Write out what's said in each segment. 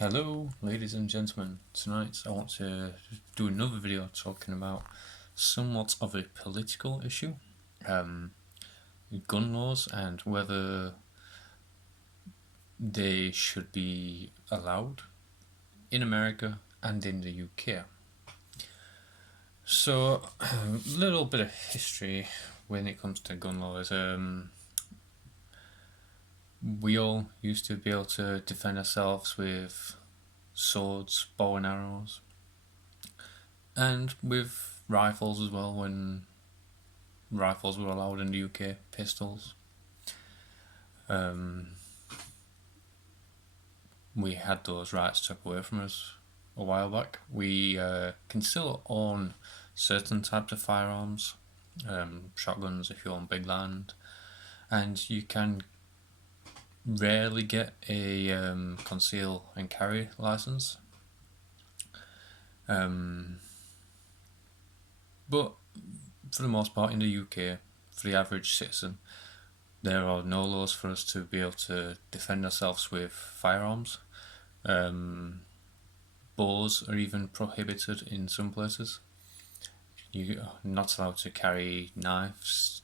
Hello, ladies and gentlemen. Tonight I want to do another video talking about somewhat of a political issue, gun laws and whether they should be allowed in America and in the UK. So, a little bit of history when it comes to gun laws. We all used to be able to defend ourselves with swords, bow and arrows, and with rifles as well when rifles were allowed in the UK, pistols. We had those rights took away from us a while back. We can still own certain types of firearms, shotguns if you own big land, and you can rarely get a conceal and carry license. But for the most part in the UK, for the average citizen, there are no laws for us to be able to defend ourselves with firearms. Bows are even prohibited in some places. You're not allowed to carry knives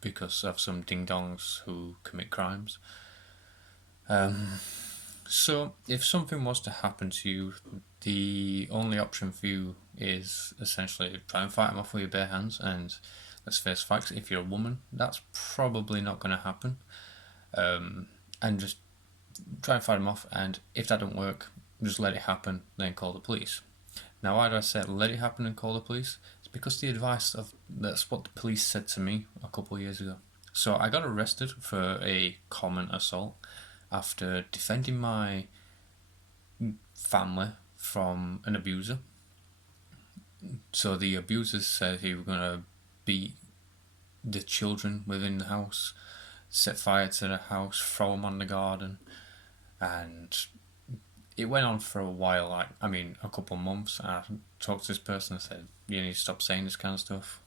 because of some ding-dongs who commit crimes. So if something was to happen to you, the only option for you is essentially try and fight them off with your bare hands. And let's face facts, if you're a woman, that's probably not going to happen. And just try and fight them off, and if that don't work, just let it happen, then call the police. Now, why do I say let it happen and call the police? It's because that's what the police said to me a couple of years ago. So I got arrested for a common assault after defending my family from an abuser. So the abuser said he was going to beat the children within the house, set fire to the house, throw them on the garden, and it went on for a while, a couple of months. I talked to this person and said, you need to stop saying this kind of stuff.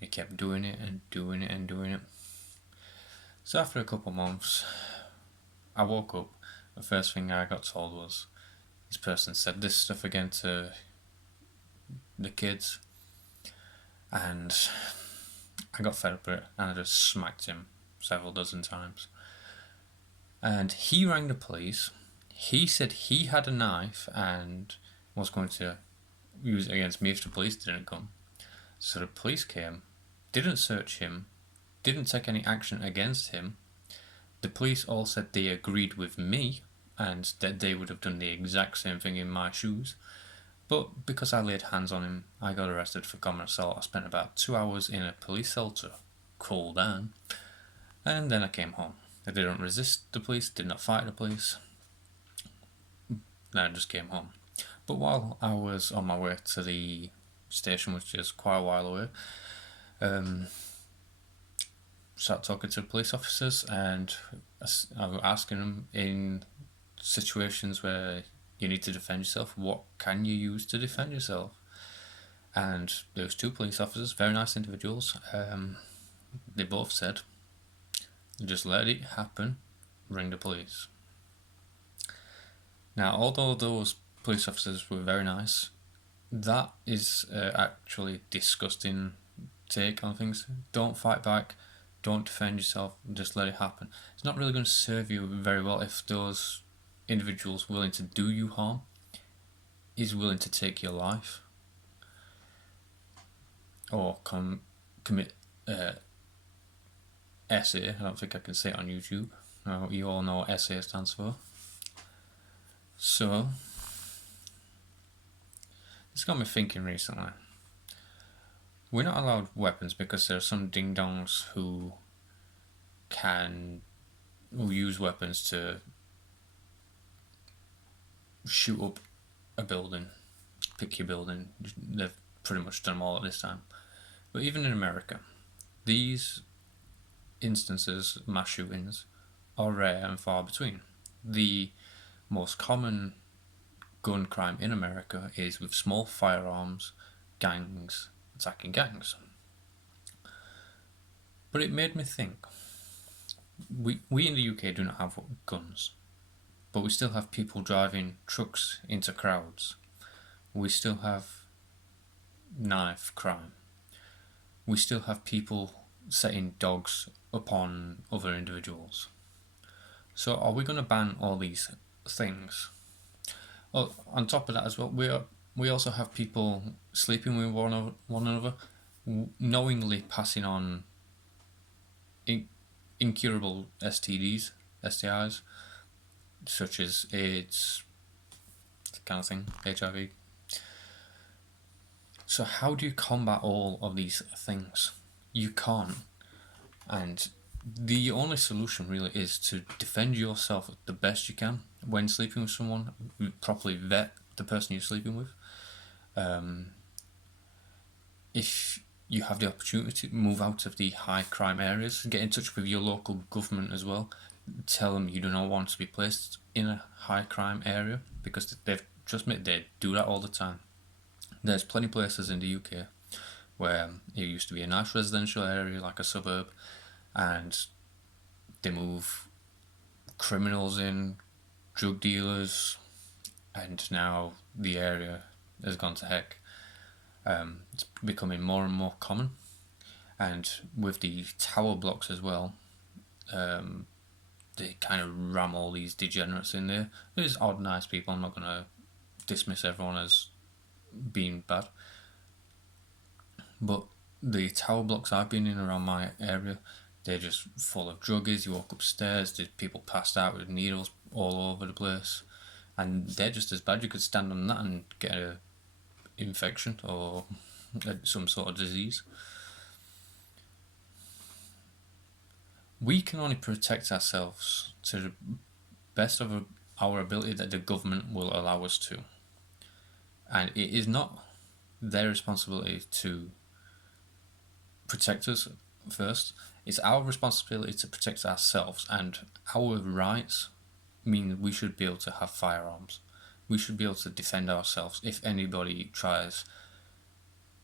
He kept doing it and doing it and doing it. So after a couple of months, I woke up. The first thing I got told was, this person said this stuff again to the kids, and I got fed up with it and I just smacked him several dozen times. And he rang the police. He said he had a knife and was going to use it against me if the police didn't come. So the police came, didn't search him, didn't take any action against him. The police all said they agreed with me and that they would have done the exact same thing in my shoes. But because I laid hands on him, I got arrested for common assault. I spent about 2 hours in a police cell to cool down, and then I came home. I didn't resist the police, did not fight the police. Then I just came home. But while I was on my way to the station, which is quite a while away, started talking to the police officers, and I was asking them, in situations where you need to defend yourself, what can you use to defend yourself? And there was two police officers, very nice individuals. They both said, just let it happen, ring the police. Now, although those police officers were very nice, that is actually disgusting take on things. Don't fight back, don't defend yourself, just let it happen. It's not really going to serve you very well if those individuals willing to do you harm is willing to take your life or commit SA. I don't think I can say it on YouTube. You all know what SA stands for. So it's got me thinking recently. We're not allowed weapons because there are some ding-dongs who use weapons to shoot up a building, pick your building. They've pretty much done them all at this time. But even in America, these instances, mass shootings, are rare and far between. The most common gun crime in America is with small firearms, gangs attacking gangs. But it made me think, we in the UK do not have guns. but we still have people driving trucks into crowds. We still have knife crime. We still have people setting dogs upon other individuals. So are we going to ban all these things? Well, on top of that as well, we also have people sleeping with one another, knowingly passing on incurable STDs, STIs, such as AIDS, kind of thing, HIV. So how do you combat all of these things? You can't. And the only solution really is to defend yourself the best you can when sleeping with someone. Properly vet the person you're sleeping with. If you have the opportunity to move out of the high crime areas, get in touch with your local government as well. Tell them you do not want to be placed in a high crime area, because they've just made they do that all the time. There's plenty of places in the UK where it used to be a nice residential area, like a suburb, and they move criminals in, drug dealers, and now the area has gone to heck. It's becoming more and more common, and with the tower blocks as well, they kind of ram all these degenerates in there. There's odd, nice people. I'm not going to dismiss everyone as being bad, but the tower blocks I've been in around my area, they're just full of druggies. You walk upstairs, there's people passed out with needles all over the place, and they're just as bad. You could stand on that and get a infection or some sort of disease. We can only protect ourselves to the best of our ability that the government will allow us to. And it is not their responsibility to protect us first. It's our responsibility to protect ourselves, and our rights mean we should be able to have firearms. We should be able to defend ourselves if anybody tries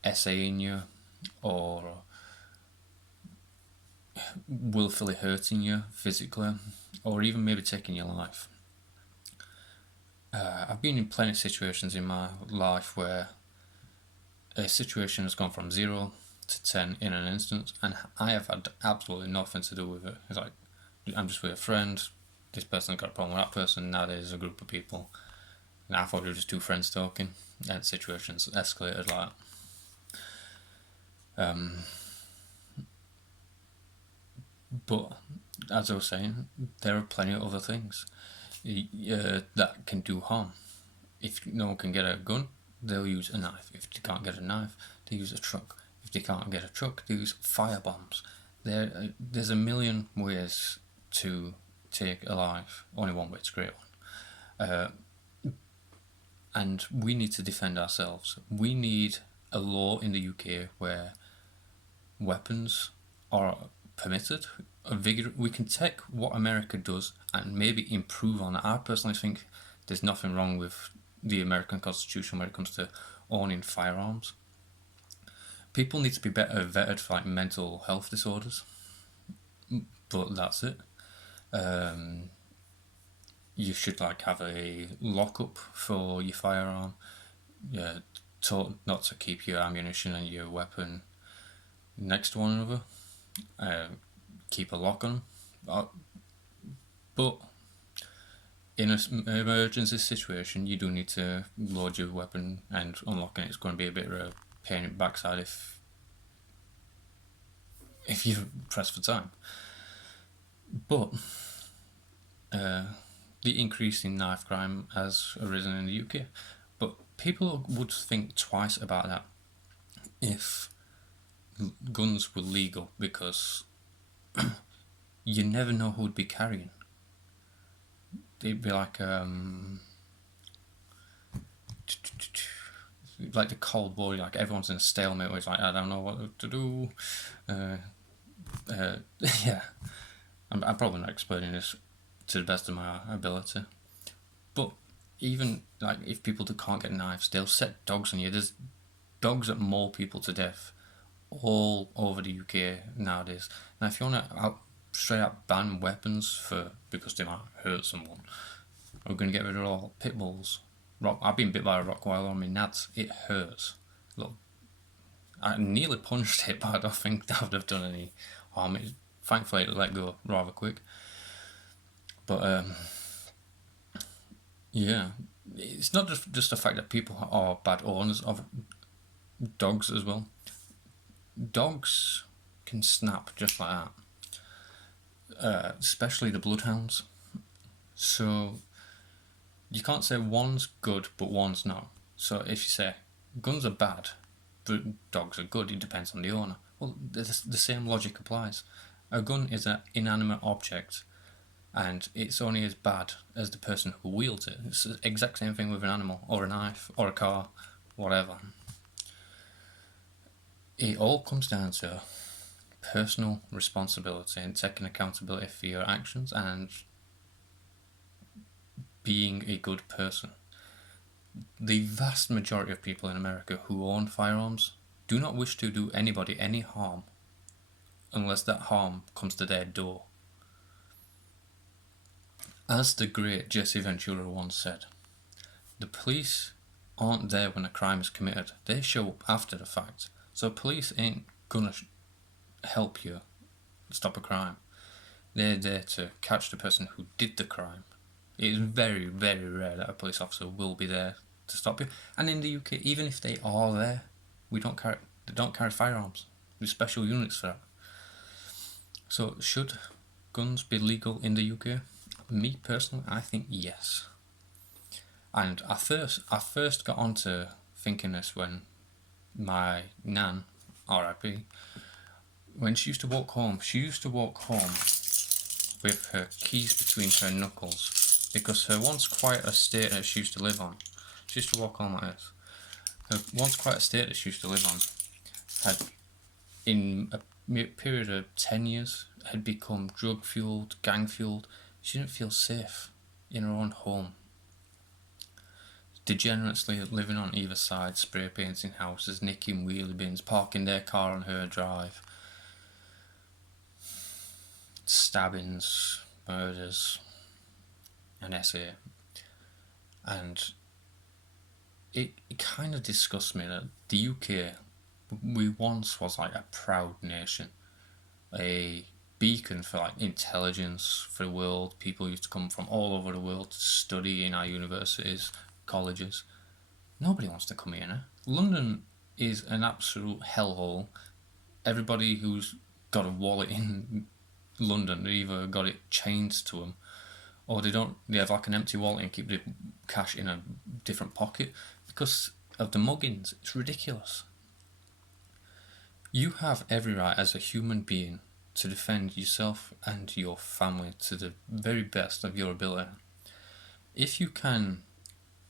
essaying you or willfully hurting you physically, or even maybe taking your life. I've been in plenty of situations in my life where a situation has gone from 0 to 10 in an instant, and I have had absolutely nothing to do with it. It's like, I'm just with a friend, this person got a problem with that person, now there's a group of people, and I thought we were just two friends talking, and situations escalated like that. But as I was saying, there are plenty of other things that can do harm. If no one can get a gun, they'll use a knife. If they can't get a knife, they use a truck. If they can't get a truck, they use fire bombs. There's a million ways to take a life. Only one way to create one. And we need to defend ourselves. We need a law in the UK where weapons are permitted. We can take what America does and maybe improve on it. I personally think there's nothing wrong with the American Constitution when it comes to owning firearms. People need to be better vetted for like mental health disorders, but that's it. You should like have a lockup for your firearm. Yeah, taught not to keep your ammunition and your weapon next to one another. Keep a lock on them. But in an emergency situation, you do need to load your weapon, and unlocking it's going to be a bit of a pain in the backside if you press for time. But the increase in knife crime has arisen in the UK. But people would think twice about that if guns were legal, because you never know who would be carrying. They'd be like the Cold War, like everyone's in a stalemate where it's like, I don't know what to do. Yeah, I'm probably not explaining this to the best of my ability, but even like if people can't get knives, they'll set dogs on you. There's dogs that maul people to death all over the UK nowadays. Now, if you want to straight up ban weapons because they might hurt someone, Are we going to get rid of all pit bulls? I've been bit by a Rottweiler on my nads. It hurts. Look, I nearly punched it, but I don't think that would have done any harm. Thankfully, it let go rather quick. But yeah, it's not just the fact that people are bad owners of dogs as well. Dogs can snap just like that, especially the bloodhounds. So you can't say one's good but one's not. So if you say guns are bad but dogs are good, it depends on the owner. Well, the same logic applies. A gun is an inanimate object, and it's only as bad as the person who wields it. It's the exact same thing with an animal, or a knife, or a car, whatever. It all comes down to personal responsibility and taking accountability for your actions and being a good person. The vast majority of people in America who own firearms do not wish to do anybody any harm unless that harm comes to their door. As the great Jesse Ventura once said, the police aren't there when a crime is committed, they show up after the fact. So police ain't gonna help you stop a crime. They're there to catch the person who did the crime. It is very, very rare that a police officer will be there to stop you. And in the UK, even if they are there, they don't carry firearms. There's special units for that. So should guns be legal in the UK? Me personally, I think yes. And I first got onto thinking this when my nan, R.I.P., when she used to walk home with her keys between her knuckles, because her once quiet estate that she used to live on, she used to walk home like this. Her once quiet estate that she used to live on had, in a period of 10 years, had become drug-fueled, gang-fueled. She didn't feel safe in her own home. Degenerates living on either side, spray painting houses, nicking wheelie bins, parking their car on her drive. Stabbings, murders, and SA. And it kind of disgusts me that the UK, we once was like a proud nation, a beacon for like intelligence for the world. People used to come from all over the world to study in our universities, colleges. Nobody wants to come here now. London is an absolute hellhole. Everybody who's got a wallet in London, they either got it chained to them, or they have like an empty wallet and keep the cash in a different pocket because of the muggings. It's ridiculous. You have every right as a human being to defend yourself and your family to the very best of your ability. If you can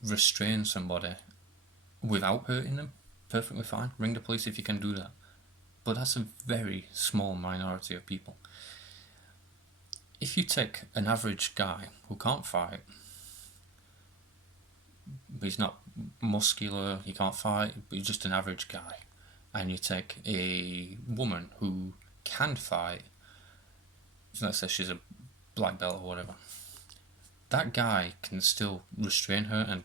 restrain somebody without hurting them, perfectly fine. Ring the police if you can do that. But that's a very small minority of people. If you take an average guy who can't fight, he's not muscular, he can't fight, but he's just an average guy, and you take a woman who can fight, let's say she's a black belt or whatever, that guy can still restrain her and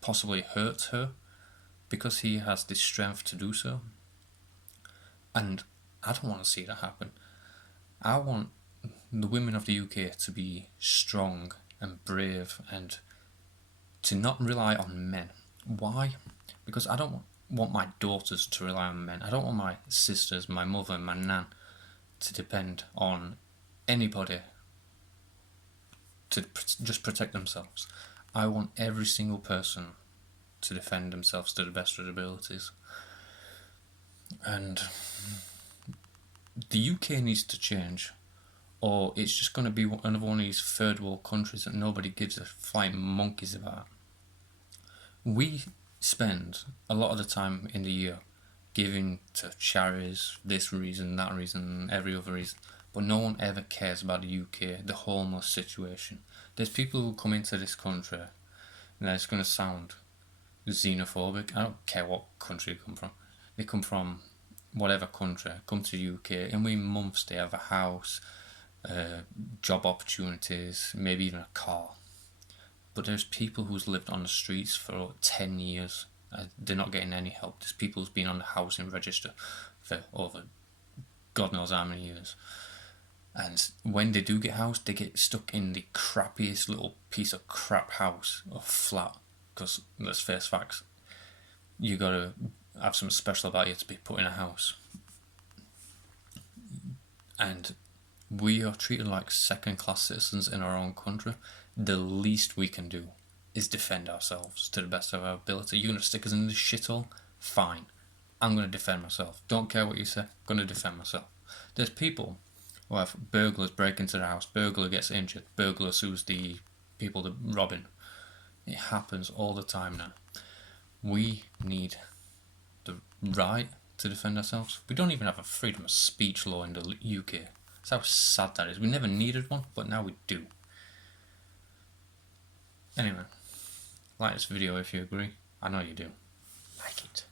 possibly hurt her because he has the strength to do so. And I don't want to see that happen. I want the women of the UK to be strong and brave and to not rely on men. Why? Because I don't want my daughters to rely on men. I don't want my sisters, my mother, my nan to depend on anybody to just protect themselves. I want every single person to defend themselves to the best of their abilities. And the UK needs to change, or it's just going to be another one of these third world countries that nobody gives a flying monkeys about. We spend a lot of the time in the year giving to charities, this reason, that reason, every other reason, but no one ever cares about the UK, the homeless situation. There's people who come into this country, and it's going to sound xenophobic. I don't care what country they come from. They come from whatever country, come to the UK, and within months they have a house, job opportunities, maybe even a car. But there's people who's lived on the streets for 10 years. They're not getting any help. There's people who's been on the housing register for over God knows how many years. And when they do get housed, they get stuck in the crappiest little piece of crap house or flat. Because let's face facts, you gotta have something special about you to be put in a house. And we are treated like second-class citizens in our own country. The least we can do is defend ourselves to the best of our ability. You're gonna stick us in this shithole? Fine. I'm gonna defend myself. Don't care what you say. I'm gonna defend myself. There's people who have burglars break into the house, burglar gets injured, burglar sues the people that robbing. It happens all the time now. We need the right to defend ourselves. We don't even have a freedom of speech law in the UK. That's how sad that is. We never needed one, but now we do. Anyway, like this video if you agree. I know you do. Like it.